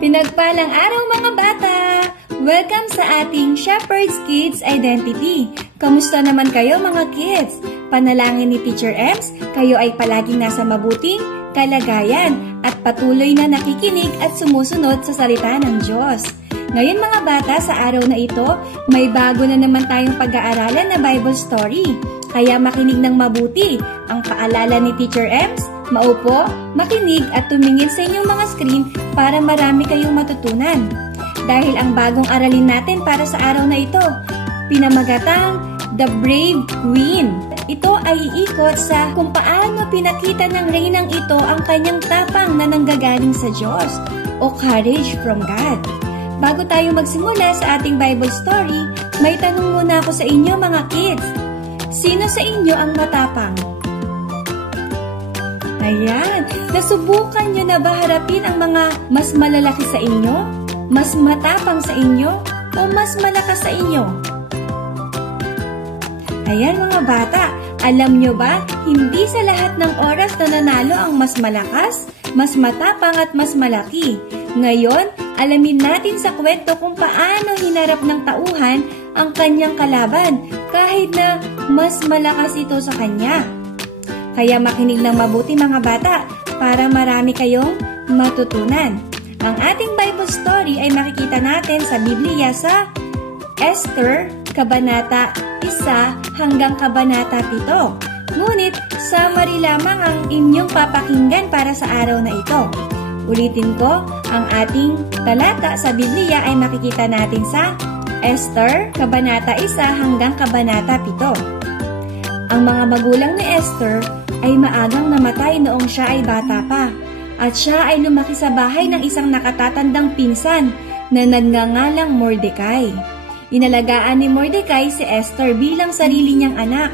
Pinagpalang araw mga bata! Welcome sa ating Shepherd's Kids Identity. Kamusta naman kayo mga kids? Panalangin ni Teacher Ems, kayo ay palaging nasa mabuting kalagayan at patuloy na nakikinig at sumusunod sa salita ng Diyos. Ngayon mga bata, sa araw na ito, may bago na naman tayong pag-aaralan na Bible story. Kaya makinig ng mabuti ang paalala ni Teacher Ems. Maupo, makinig at tumingin sa inyong mga screen para marami kayong matutunan. Dahil ang bagong aralin natin para sa araw na ito, pinamagatang The Brave Queen. Ito ay iikot sa kung paano pinakita ng reynang ito ang kanyang tapang na nanggagaling sa Diyos o courage from God. Bago tayo magsimula sa ating Bible story, may tanong muna ako sa inyo mga kids. Sino sa inyo ang matapang? Ayan, nasubukan nyo na ba harapin ang mga mas malalaki sa inyo, mas matapang sa inyo, o mas malakas sa inyo? Ayan mga bata, alam nyo ba, hindi sa lahat ng oras na nanalo ang mas malakas, mas matapang at mas malaki. Ngayon, alamin natin sa kwento kung paano hinarap ng tauhan ang kanyang kalaban kahit na mas malakas ito sa kanya. Kaya makinig ng mabuti mga bata para marami kayong matutunan. Ang ating Bible story ay makikita natin sa Biblia sa Esther, Kabanata 1 hanggang Kabanata 7. Ngunit, summary lamang ang inyong papakinggan para sa araw na ito. Ulitin ko, ang ating talata sa Biblia ay makikita natin sa Esther, Kabanata 1 hanggang Kabanata 7. Ang mga magulang ni Esther ay maagang namatay noong siya ay bata pa, at siya ay lumaki sa bahay ng isang nakatatandang pinsan na nagngangalang Mordecai. Inalagaan ni Mordecai si Esther bilang sarili niyang anak.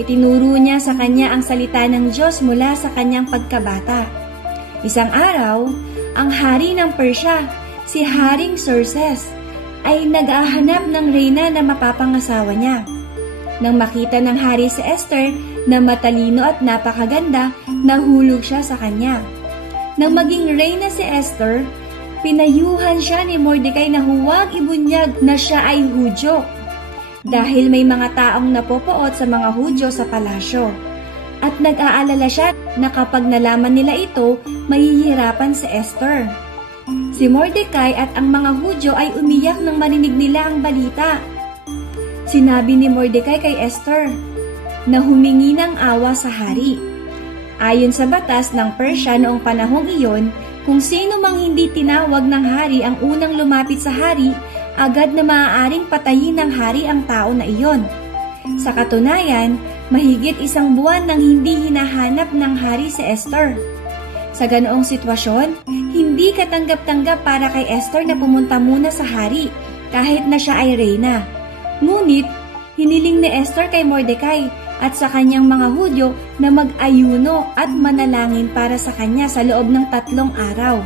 Itinuro niya sa kanya ang salita ng Diyos mula sa kanyang pagkabata. Isang araw, ang hari ng Persya, si Haring Xerxes, ay nag-ahanap ng reyna na mapapangasawa niya. Nang makita ng hari si Esther na matalino at napakaganda, nahulog siya sa kanya. Nang maging reyna si Esther, pinayuhan siya ni Mordecai na huwag ibunyag na siya ay Hudyo, dahil may mga taong napopoot sa mga Hudyo sa palasyo. At nag-aalala siya na kapag nalaman nila ito, mahihirapan si Esther. Si Mordecai at ang mga Hudyo ay umiyak nang marinig nila ang balita. Sinabi ni Mordecai kay Esther na humingi ng awa sa hari. Ayon sa batas ng Persya noong panahong iyon, kung sino mang hindi tinawag ng hari ang unang lumapit sa hari, agad na maaaring patayin ng hari ang tao na iyon. Sa katunayan, mahigit 1 buwan nang hindi hinahanap ng hari si Esther. Sa ganoong sitwasyon, hindi katanggap-tanggap para kay Esther na pumunta muna sa hari kahit na siya ay reyna. Ngunit, hiniling ni Esther kay Mordecai at sa kanyang mga Hudyo na mag-ayuno at manalangin para sa kanya sa loob ng 3 araw.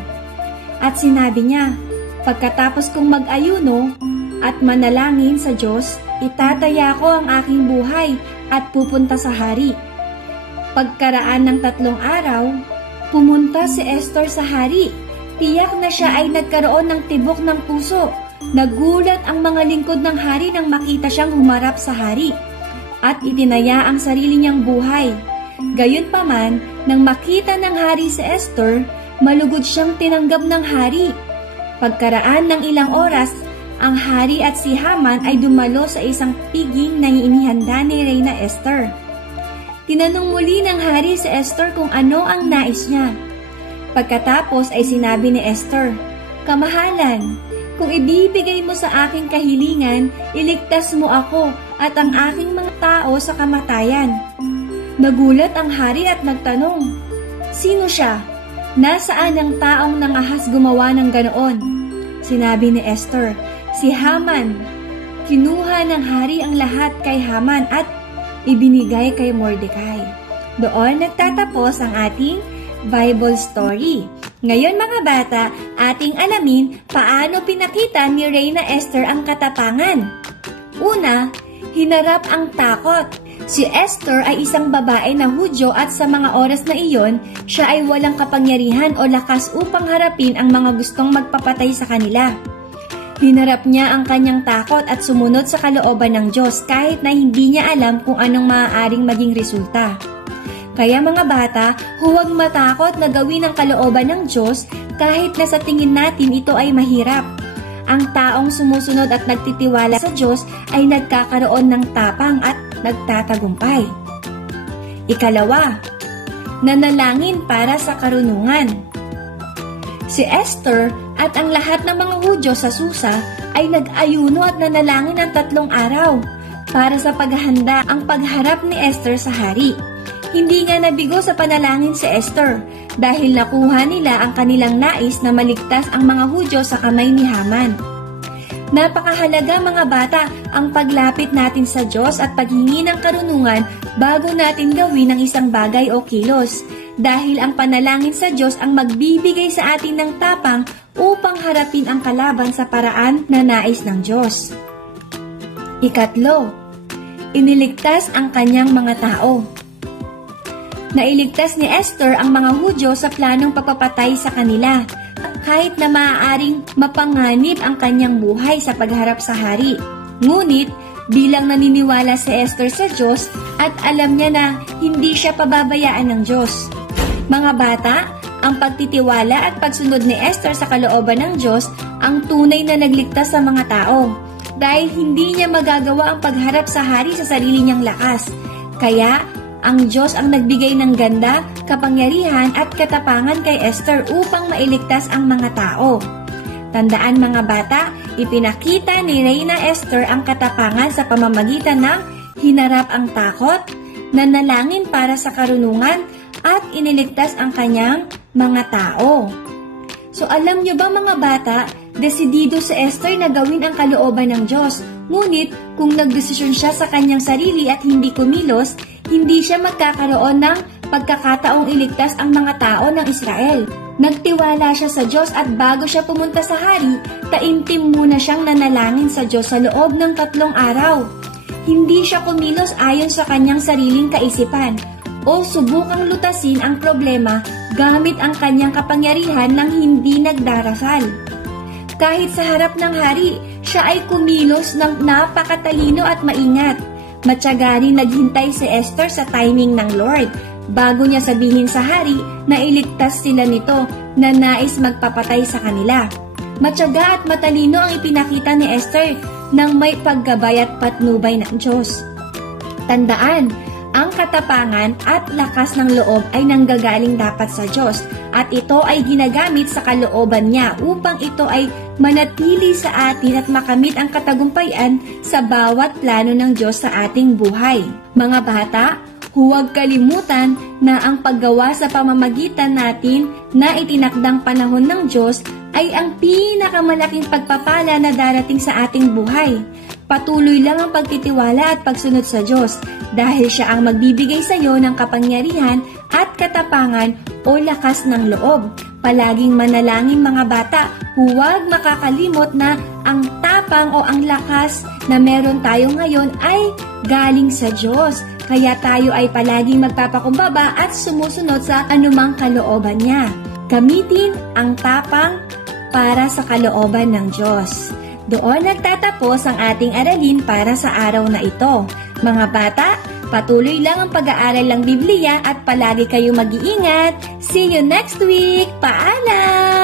At sinabi niya, pagkatapos kong mag-ayuno at manalangin sa Diyos, itataya ko ang aking buhay at pupunta sa hari. Pagkaraan ng 3 araw, pumunta si Esther sa hari. Tiyak na siya ay nagkaroon ng tibok ng puso. Nagulat ang mga lingkod ng hari nang makita siyang humarap sa hari at itinaya ang sarili niyang buhay. Gayunpaman, nang makita ng hari si Esther, malugod siyang tinanggap ng hari. Pagkaraan ng ilang oras, ang hari at si Haman ay dumalo sa isang piging na inihanda ni Reyna Esther. Tinanong muli ng hari si Esther kung ano ang nais niya. Pagkatapos ay sinabi ni Esther, "Kamahalan, kung ibibigay mo sa aking kahilingan, iligtas mo ako at ang aking mga tao sa kamatayan." Nagulat ang hari at nagtanong, "Sino siya? Nasaan ang taong nangahas gumawa ng ganoon?" Sinabi ni Esther, "Si Haman." Kinuha ng hari ang lahat kay Haman at ibinigay kay Mordecai. Doon nagtatapos ang ating Bible story. Ngayon mga bata, ating alamin paano pinakita ni Reyna Esther ang katapangan. Una, hinarap ang takot. Si Esther ay isang babae na Hudyo at sa mga oras na iyon, siya ay walang kapangyarihan o lakas upang harapin ang mga gustong magpapatay sa kanila. Hinarap niya ang kanyang takot at sumunod sa kalooban ng Diyos kahit na hindi niya alam kung anong maaaring maging resulta. Kaya mga bata, huwag matakot na gawin ang kalooban ng Diyos kahit na sa tingin natin ito ay mahirap. Ang taong sumusunod at nagtitiwala sa Diyos ay nagkakaroon ng tapang at nagtatagumpay. Ikalawa, nanalangin para sa karunungan. Si Esther at ang lahat ng mga Hudyo sa Susa ay nag-ayuno at nanalangin ng 3 araw para sa paghahanda ang pagharap ni Esther sa hari. Hindi nga nabigo sa panalangin si Esther dahil nakuha nila ang kanilang nais na maligtas ang mga Hudyo sa kamay ni Haman. Napakahalaga mga bata ang paglapit natin sa Diyos at paghingi ng karunungan bago natin gawin ang isang bagay o kilos dahil ang panalangin sa Diyos ang magbibigay sa atin ng tapang upang harapin ang kalaban sa paraan na nais ng Diyos. Ikatlo, iniligtas ang kanyang mga tao. Nailigtas ni Esther ang mga Hudyo sa planong pagpapatay sa kanila, kahit na maaaring mapanganib ang kanyang buhay sa pagharap sa hari. Ngunit, bilang naniniwala si Esther sa Diyos at alam niya na hindi siya pababayaan ng Diyos. Mga bata, ang pagtitiwala at pagsunod ni Esther sa kalooban ng Diyos ang tunay na nagligtas sa mga tao, dahil hindi niya magagawa ang pagharap sa hari sa sarili niyang lakas. Kaya, ang Diyos ang nagbigay ng ganda, kapangyarihan at katapangan kay Esther upang mailigtas ang mga tao. Tandaan mga bata, ipinakita ni Reyna Esther ang katapangan sa pamamagitan ng hinarap ang takot, nanalangin para sa karunungan, at iniligtas ang kanyang mga tao. So alam niyo ba mga bata, desidido si Esther na gawin ang kalooban ng Diyos. Ngunit kung nagdesisyon siya sa kanyang sarili at hindi kumilos, hindi siya magkakaroon ng pagkakataong iligtas ang mga tao ng Israel. Nagtiwala siya sa Diyos at bago siya pumunta sa hari, taimtim muna siyang nanalangin sa Diyos sa loob ng 3 araw. Hindi siya kumilos ayon sa kanyang sariling kaisipan o subukang lutasin ang problema gamit ang kanyang kapangyarihan nang hindi nagdarasal. Kahit sa harap ng hari, siya ay kumilos ng napakatalino at maingat. Matyaga rin naghintay si Esther sa timing ng Lord bago niya sabihin sa hari na iligtas sila nito na nais magpapatay sa kanila. Matyaga at matalino ang ipinakita ni Esther nang may paggabay at patnubay ng Diyos. Tandaan, ang katapangan at lakas ng loob ay nanggagaling dapat sa Diyos at ito ay ginagamit sa kalooban niya upang ito ay manatili sa atin at makamit ang katagumpayan sa bawat plano ng Diyos sa ating buhay. Mga bata, huwag kalimutan na ang paggawa sa pamamagitan natin na itinakdang panahon ng Diyos ay ang pinakamalaking pagpapala na darating sa ating buhay. Patuloy lang ang pagtitiwala at pagsunod sa Diyos dahil siya ang magbibigay sa iyo ng kapangyarihan at katapangan o lakas ng loob. Palaging manalangin mga bata, huwag makakalimot na ang tapang o ang lakas na meron tayo ngayon ay galing sa Diyos. Kaya tayo ay palaging magpapakumbaba at sumusunod sa anumang kalooban niya. Gamitin ang tapang para sa kalooban ng Diyos. Doon nagtatapos ang ating aralin para sa araw na ito. Mga bata, patuloy lang ang pag-aaral ng Biblia at palagi kayong mag-iingat. See you next week! Paalam!